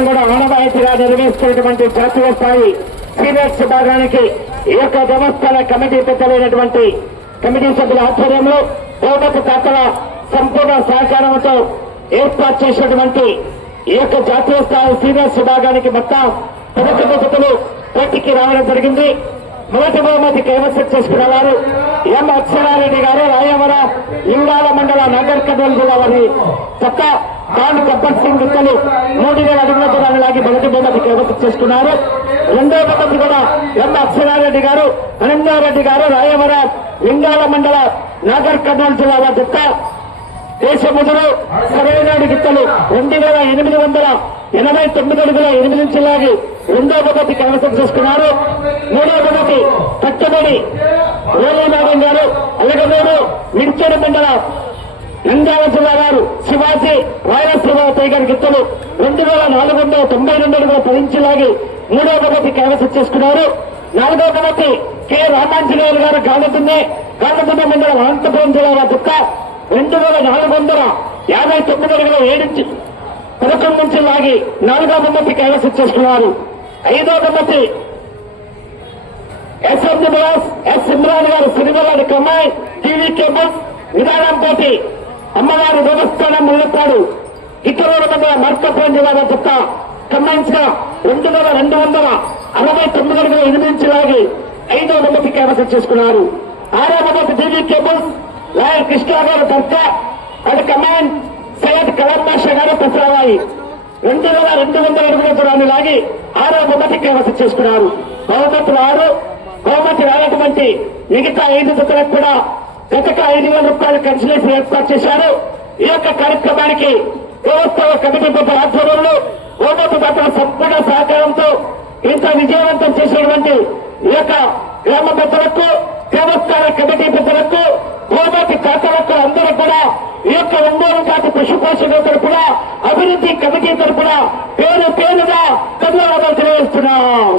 సంవత్సరం కూడా ఆనవాయితీగా నిర్వహిస్తున్నటువంటి జాతీయ స్థాయి సీనియర్స్ విభాగానికి ఈ యొక్క వ్యవస్థల కమిటీ పెద్దలైనటువంటి కమిటీ సభ్యుల ఆధ్వర్యంలో బహుమతి తాతల సంపూర్ణ సహకారంతో ఏర్పాటు చేసినటువంటి ఈ యొక్క జాతీయ స్థాయి సీనియర్స్ విభాగానికి మొత్తం 11 జతలు పోటీకి రావడం జరిగింది. మొదటి బహుమతి కైవసం చేసుకున్న వారు ఎం అక్షరారెడ్డి గారు రాయవర లింగాల మండల నగర్ కర్నూలు జిల్లా వారి చెత్త తాను గబ్బర్ సింగ్ గుత్తలు 3000 అడుగుల దూరాన్ని లాగి మొదటి బహుమతి కైవసం చేసుకున్నారు. రెండో బహుమతి కూడా ఎం అక్షరారెడ్డి గారు అనందారెడ్డి గారు రాయవర లింగాల మండల నగర్ కర్నూలు జిల్లా వారి చెత్త దేశముదురు సరైన గిత్తలు 2889 అడుగుల 8 నుంచి లాగి రెండో బహుమతి కైవసం చేసుకున్నారు. మూడో బహుమతి కట్టుబడి రోలీనాథం గారు అల్లగనూరు మిడ్చడి మండల నంద్యాల జిల్లా వారు శివాజీ రాయలసీమ టైగర్ గిత్తలు 2492 అడుగుల 10 నుంచి లాగి మూడో బహుమతి కైవసం చేసుకున్నారు. నాలుగో బహుమతి కె రామాంజనేయులు గారు గాలదున్నే మండలం అనంతపురం జిల్లా వారి దుక్క 2459 అడుగుల 11 నుంచి లాగి నాలుగో బహుమతి కైవసం చేసుకున్నారు. ఐదో బహుమతి ఎస్ ఇమ్రాన్ గారు సిరివల్లాడి కమ్మాయి టీవీ కేబుల్స్ విధానం పోటీ అమ్మవారి దేవస్థానం ముళ్ళపాడు ఇతరుల మండల మార్కపురం జిల్లా వద్ద సంబంధించిన 2269 అడుగుల 8 నుంచి లాగి ఐదో బహుమతి కైవసం చేసుకున్నారు. ఆరో బహుమతి టీవీ కేబుల్స్ లాయర్ కృష్ణ గారు దర్గా అది కమాండ్ సయ్యద్ కలాం బాషా గారు ప్రసరావాయి 2200 అడుగుల దూరాన్ని లాగి ఆరో బహుమతి కైవసం చేసుకున్నారు. బహుమతులు 6 బహుమతి రానటువంటి మిగతా 5 జతలకు కూడా గతక 5,000 రూపాయలు కన్సలేషన్ ఏర్పాటు చేశారు. ఈ యొక్క కార్యక్రమానికి దేవస్థాన కమిటీ పెద్దల ఆధ్వర్యంలో బహుమతి దాతల సంపూర్ణ సహకారంతో ఇంత విజయవంతం చేసినటువంటి ఈ యొక్క గ్రామ పెద్దలకు దేవస్థాన కమిటీ పెద్దలకు బహుమతి దాతలకు అందరూ కూడా ఈ యొక్క ఒంగోలు జాతి పశుపోషణ తరపున అభివృద్ధి కమిటీ తరపున పేరుగా ధన్యవాదాలు తెలియజేస్తున్నాం.